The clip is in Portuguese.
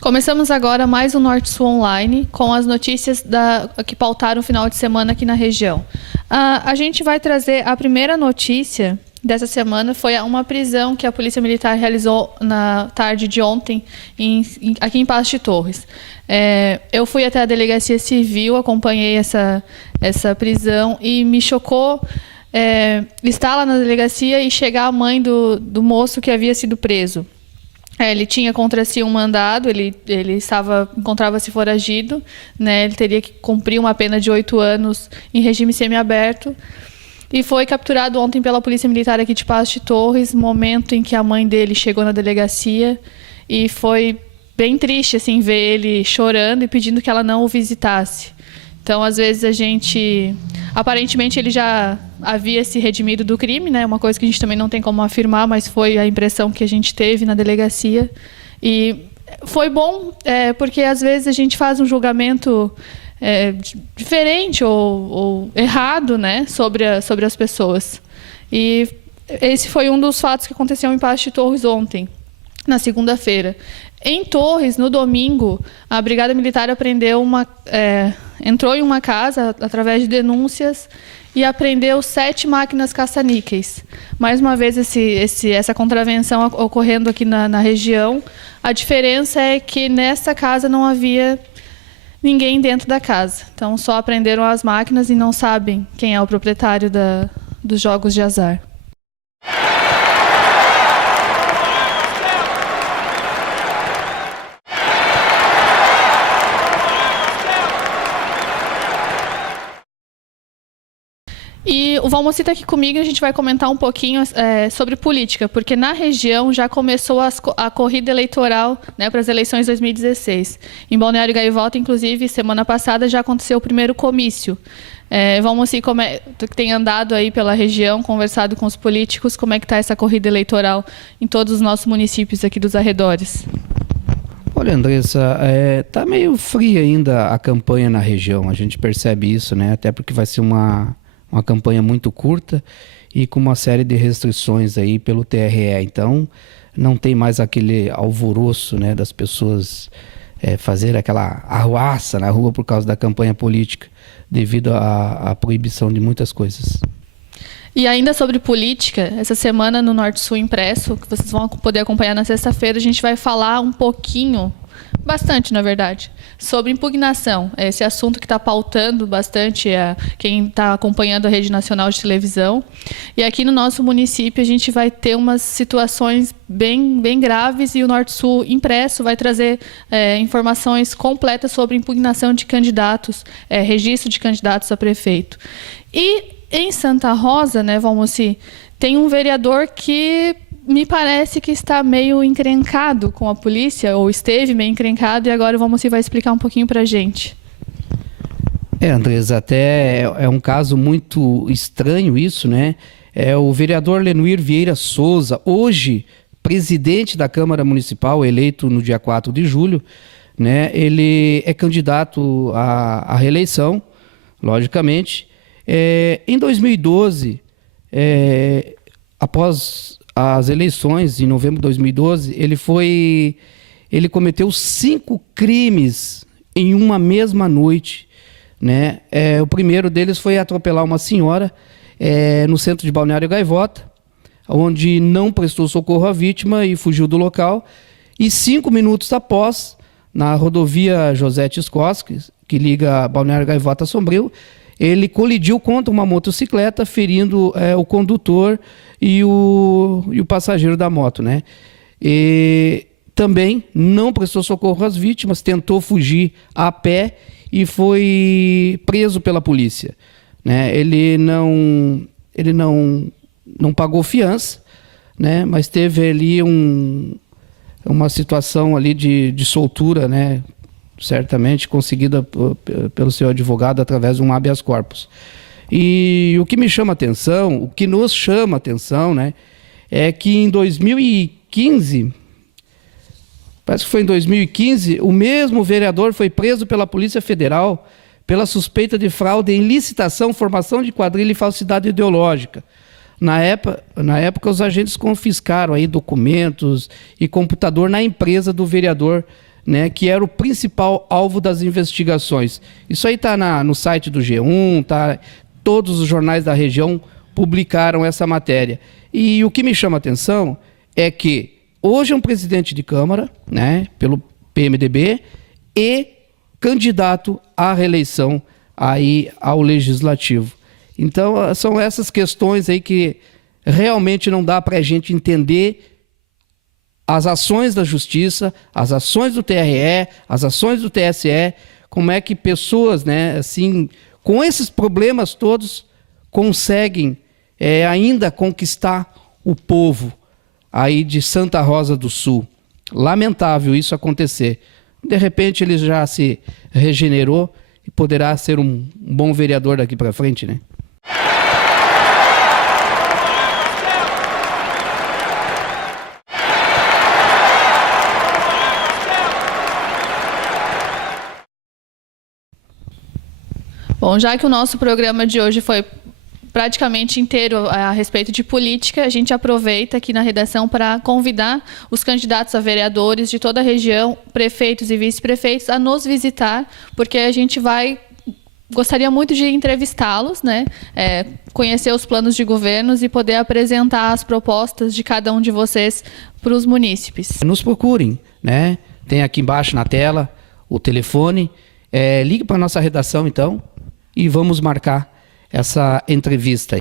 Começamos agora mais um Norte-Sul Online com as notícias que pautaram o final de semana aqui na região. A gente vai trazer a primeira notícia dessa semana, foi uma prisão que a Polícia Militar realizou na tarde de ontem aqui em Passo de Torres. Eu fui até a Delegacia Civil, acompanhei essa prisão e me chocou estar lá na delegacia e chegar a mãe do moço que havia sido preso. Ele tinha contra si um mandado, ele encontrava-se foragido, né? Ele teria que cumprir uma pena de 8 anos em regime semiaberto e foi capturado ontem pela Polícia Militar aqui de Passo de Torres, momento em que a mãe dele chegou na delegacia e foi bem triste assim, ver ele chorando e pedindo que ela não o visitasse. Então, às vezes, aparentemente, ele já havia se redimido do crime, né? Uma coisa que a gente também não tem como afirmar, mas foi a impressão que a gente teve na delegacia. E foi bom, porque, às vezes, a gente faz um julgamento diferente ou errado, né? sobre as pessoas. E esse foi um dos fatos que aconteceu em Passo de Torres ontem, na segunda-feira. Em Torres, no domingo, a Brigada Militar entrou em uma casa através de denúncias e apreendeu 7 máquinas caça-níqueis. Mais uma vez, essa contravenção ocorrendo aqui na região. A diferença é que nessa casa não havia ninguém dentro da casa. Então, só apreenderam as máquinas e não sabem quem é o proprietário dos jogos de azar. E o Valmoci está aqui comigo e a gente vai comentar um pouquinho sobre política, porque na região já começou a corrida eleitoral, né, para as eleições de 2016. Em Balneário Gaivota, inclusive, semana passada já aconteceu o primeiro comício. Valmoci, tu que tem andado aí pela região, conversado com os políticos, como é que está essa corrida eleitoral em todos os nossos municípios aqui dos arredores? Olha, Andressa, tá meio fria ainda a campanha na região, a gente percebe isso, né? Até porque vai ser uma campanha muito curta e com uma série de restrições aí pelo TRE. Então, não tem mais aquele alvoroço, né, das pessoas fazer aquela arruaça na rua por causa da campanha política, devido à proibição de muitas coisas. E ainda sobre política, essa semana no Norte-Sul Impresso, que vocês vão poder acompanhar na sexta-feira, a gente vai falar um pouquinho, bastante na verdade, sobre impugnação. Esse assunto que está pautando bastante quem está acompanhando a Rede Nacional de Televisão. E aqui no nosso município a gente vai ter umas situações bem graves e o Norte-Sul Impresso vai trazer informações completas sobre impugnação de candidatos, registro de candidatos a prefeito. E em Santa Rosa, né, Valmoci, tem um vereador que me parece que está meio encrencado com a polícia, ou esteve meio encrencado, e agora o Valmoci vai explicar um pouquinho para a gente. Andresa, até é um caso muito estranho isso, né? O vereador Lenuir Vieira Souza, hoje presidente da Câmara Municipal, eleito no dia 4 de julho, né? Ele é candidato à reeleição, logicamente. Em 2012, após as eleições, em novembro de 2012, ele cometeu 5 crimes em uma mesma noite, né? O primeiro deles foi atropelar uma senhora no centro de Balneário Gaivota, onde não prestou socorro à vítima e fugiu do local. E 5 minutos após, na rodovia José Tiscoski, que liga Balneário Gaivota a Sombrio, ele colidiu contra uma motocicleta, ferindo o condutor e o passageiro da moto, né? E também não prestou socorro às vítimas, tentou fugir a pé e foi preso pela polícia, né? Ele não pagou fiança, né? Mas teve ali uma situação ali de soltura, né? Certamente conseguida pelo seu advogado através de um habeas corpus. E o que me chama atenção, o que nos chama atenção, né, é que em 2015, parece que foi em 2015, o mesmo vereador foi preso pela Polícia Federal pela suspeita de fraude em licitação, formação de quadrilha e falsidade ideológica. Na época, os agentes confiscaram aí documentos e computador na empresa do vereador, né, que era o principal alvo das investigações. Isso aí está no site do G1, tá? Todos os jornais da região publicaram essa matéria. E o que me chama a atenção é que hoje é um presidente de Câmara, né, pelo PMDB, e candidato à reeleição aí ao Legislativo. Então, são essas questões aí que realmente não dá para a gente entender as ações da Justiça, as ações do TRE, as ações do TSE, como é que pessoas, né, assim, com esses problemas todos, conseguem ainda conquistar o povo aí de Santa Rosa do Sul. Lamentável isso acontecer. De repente ele já se regenerou e poderá ser um bom vereador daqui para frente, né? Bom, já que o nosso programa de hoje foi praticamente inteiro a respeito de política, a gente aproveita aqui na redação para convidar os candidatos a vereadores de toda a região, prefeitos e vice-prefeitos, a nos visitar, porque a gente gostaria muito de entrevistá-los, né? Conhecer os planos de governos e poder apresentar as propostas de cada um de vocês para os munícipes. Nos procurem, né? Tem aqui embaixo na tela o telefone. Ligue para a nossa redação, então, e vamos marcar essa entrevista aí.